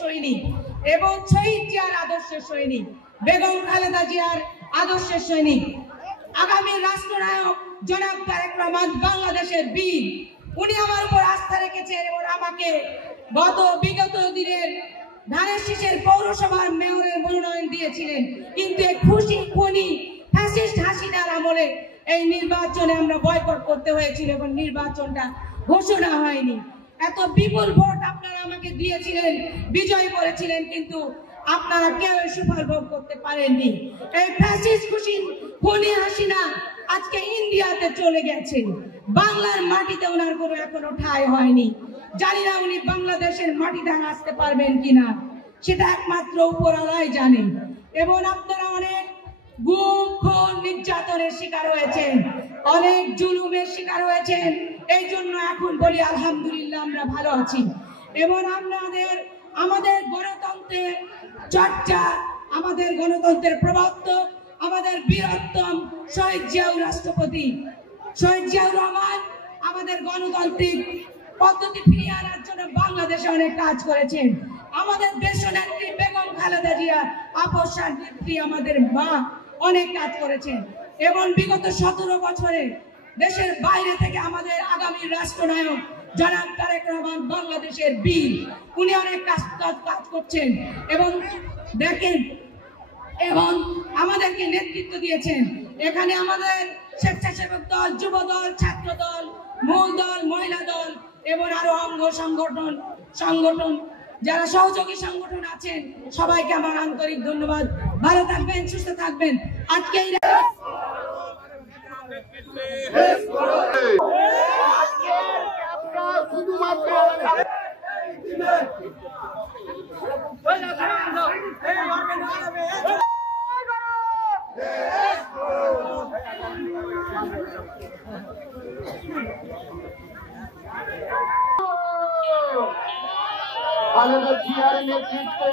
সৈনিক এবং শহীদ জিয়ার আদর্শের সৈনিক, বেগম খালেদা জিয়ার আদর্শের সৈনিক, আগামী রাষ্ট্রনায়ক জনাব তারেক রহমান বাংলাদেশের বীর। উনি আমার উপর আস্থা রেখেছেন এবং আমাকে বিগত দিনের ধানের শীষের পৌরসভার মেয়রের মনোনয়ন দিয়েছিলেন, কিন্তু খুনি ফ্যাসিস্ট হাসিনার আমলে এই নির্বাচনে আমরা বয়কট করতে হয়েছিল এবং নির্বাচনটা ঘোষণা হয়নি। এত বিপুল ভোট আপনারা আমাকে দিয়েছিলেন, বিজয় করেছিলেন, কিন্তু আপনারা কেউ সুফল ভোগ করতে পারেননি। এই ফ্যাসিস্ট খুনি হাসিনা আজকে ইন্ডিয়াতে চলে গেছে, বাংলার মাটিতে ওনার কোনো এখনো ঠাঁই হয়নি। জানি না উনি বাংলাদেশের মাটিতে আসতে পারবেন কিনা, সেটা একমাত্র উপরওয়ালাই জানেন। এবং আপনারা অনেক গুম খুন নির্যাতনের শিকার হয়েছেন, অনেক জুলুমের শিকার হয়েছেন। এই জন্য এখন বলি আলহামদুলিল্লাহ আমরা ভালো আছি। এবং আমাদের গণতন্ত্রের চর্চা, আমাদের গণতন্ত্রের প্রবর্তক, আমাদের বীরত্তম শহীদ জিয়াউর রাষ্ট্রপতি শহীদ জিয়াউর রহমান আমাদের গণতান্ত্রিক পদ্ধতি ফিরিয়ে আনার জন্য বাংলাদেশে অনেক কাজ করেছেন। আমাদের দেশনেত্রী বেগম খালেদা জিয়া আপসার নেত্রী আমাদের মা অনেক কাজ করেছেন। এবং বিগত 17 বছরে দেশের বাইরে থেকে আমাদের আগামী রাষ্ট্রনায়ক জনাব তারেক রহমান বাংলাদেশের বীর, উনি অনেক কাজ করছেন এবং দেখেন এবং আমাদেরকে নেতৃত্ব দিয়েছেন। এখানে আমাদের স্বেচ্ছাসেবক দল, যুব দল, ছাত্র দল, মূল দল, মহিলা দল এবং আরো অঙ্গ সংগঠন যারা সহযোগী সংগঠন আছেন, সবাইকে আমার আন্তরিক ধন্যবাদ। ভালো থাকবেন, সুস্থ থাকবেন। আজকে খালেদা জিয়ার নেতৃত্বে